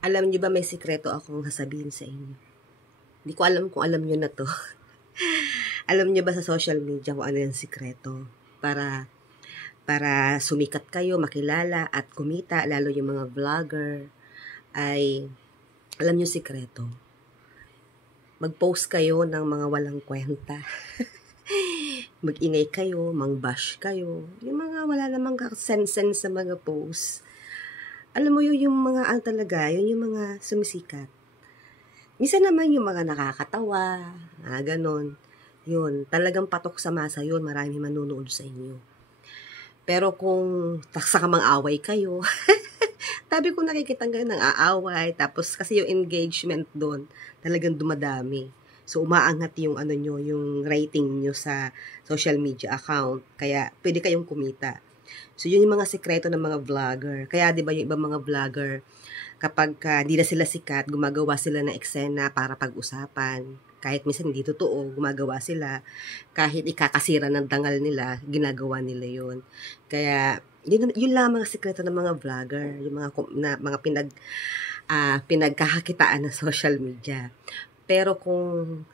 Alam niyo ba may sikreto akong sasabihin sa inyo? Hindi ko alam kung alam niyo na to. Alam niyo ba sa social media kung ano yung sikreto? Para sumikat kayo, makilala at kumita, lalo yung mga vlogger, ay alam niyo sikreto. Mag-post kayo ng mga walang kwenta. Mag-ingay kayo, mang-bash kayo. Yung mga wala namang sense sa mga posts. Alam mo yun, yung mga talaga, yun yung mga sumisikat. Minsan naman yung mga nakakatawa, ganon. Yun, talagang patok sa masa yun, marami manunood sa inyo. Pero kung taksa ka mang-away kayo, tabi ko nakikita nga ng aaway, tapos kasi yung engagement doon, talagang dumadami. So, umaangat yung nyo, yung rating nyo sa social media account. Kaya, pwede kayong kumita. So, yun yung mga sekreto ng mga vlogger. Kaya, di ba, yung ibang mga vlogger, kapag di na sila sikat, gumagawa sila ng eksena para pag-usapan. Kahit minsan hindi totoo, gumagawa sila. Kahit ikakasira ng dangal nila, ginagawa nila yun. Kaya, yun lang mga sekreto ng mga vlogger. Yung mga pinagkakakitaan ng social media. Pero kung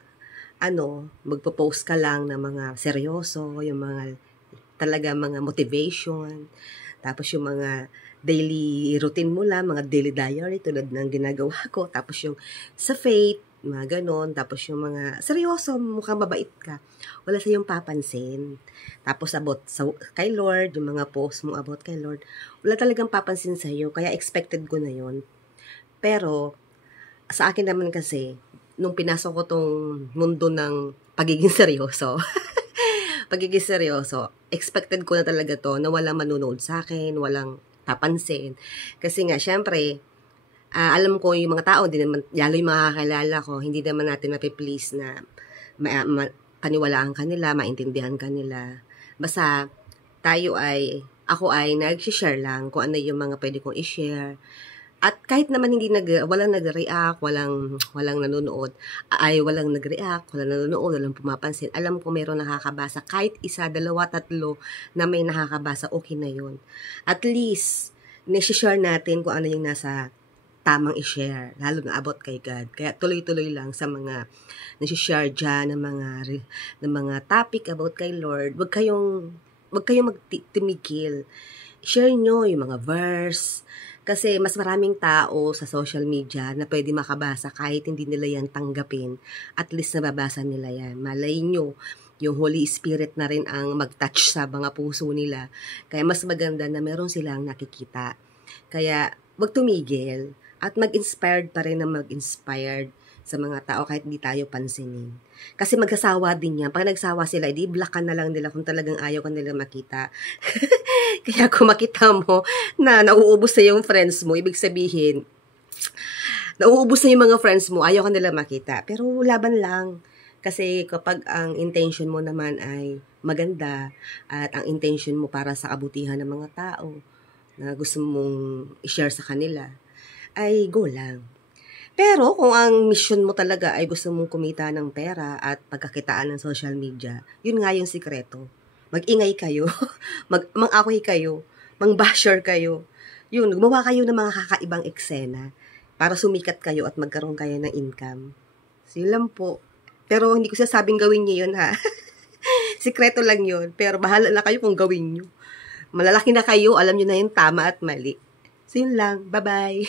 magpo-post ka lang ng mga seryoso, yung mga talaga mga motivation, tapos yung mga daily routine mo lang, mga daily diary tulad ng ginagawa ko, tapos yung sa faith, mga ganon, tapos yung mga seryoso, mukhang mabait ka, wala sa yung papansin. Tapos kay Lord, yung mga post mo about kay Lord, wala talagang papansin sa iyo, kaya expected ko na yon. Pero sa akin naman kasi, nung pinasok ko tong mundo ng pagiging seryoso, expected ko na talaga to na walang manunood sa akin, walang papansin. Kasi nga, syempre, alam ko yung mga tao, lalo yung mga kakilala ko, hindi naman natin mapiplease na paniwalaan kanila, maintindihan kanila. Basta, ako ay nag-share lang kung ano yung mga pwede kong i-share. At kahit naman walang nag-react, walang nanonood, walang nag-react, walang nanonood, walang pumapansin. Alam ko mayroon nakakabasa. Kahit isa, dalawa, tatlo na may nakakabasa, okay na yun. At least, nai-share natin kung ano yung nasa tamang i-share, lalo na about kay God. Kaya tuloy-tuloy lang sa mga nai-share dyan ng mga topic about kay Lord. Huwag kayong magtimigil. Share nyo yung mga verse, kasi mas maraming tao sa social media na pwede makabasa kahit hindi nila yan tanggapin. At least nababasa nila yan. Malay nyo, yung Holy Spirit na rin ang mag-touch sa mga puso nila. Kaya mas maganda na meron silang nakikita. Kaya wag tumigil at mag-inspired pa rin na mag-inspired sa mga tao kahit hindi tayo pansinin. Kasi magsasawa din yan. Pag nagsawa sila, edi blockan na lang nila kung talagang ayaw ka nila makita. Kaya kung makita mo na nauubos na yung friends mo, ibig sabihin, nauubos na yung mga friends mo, ayaw ka nila makita. Pero laban lang. Kasi kapag ang intention mo naman ay maganda at ang intention mo para sa kabutihan ng mga tao na gusto mong i-share sa kanila, ay go lang. Pero kung ang mission mo talaga ay gusto mong kumita ng pera at pagkakitaan ng social media, yun nga yung sikreto. Mag-ingay kayo, mang-away kayo, mang-basher kayo. Yun, gumawa kayo ng mga kakaibang eksena para sumikat kayo at magkaroon kayo ng income. So, yun lang po. Pero hindi ko sasabing gawin niyo yun, ha? Sikreto lang yun. Pero bahala na kayo kung gawin niyo. Malalaki na kayo, alam niyo na yung tama at mali. So, yun lang. Bye-bye.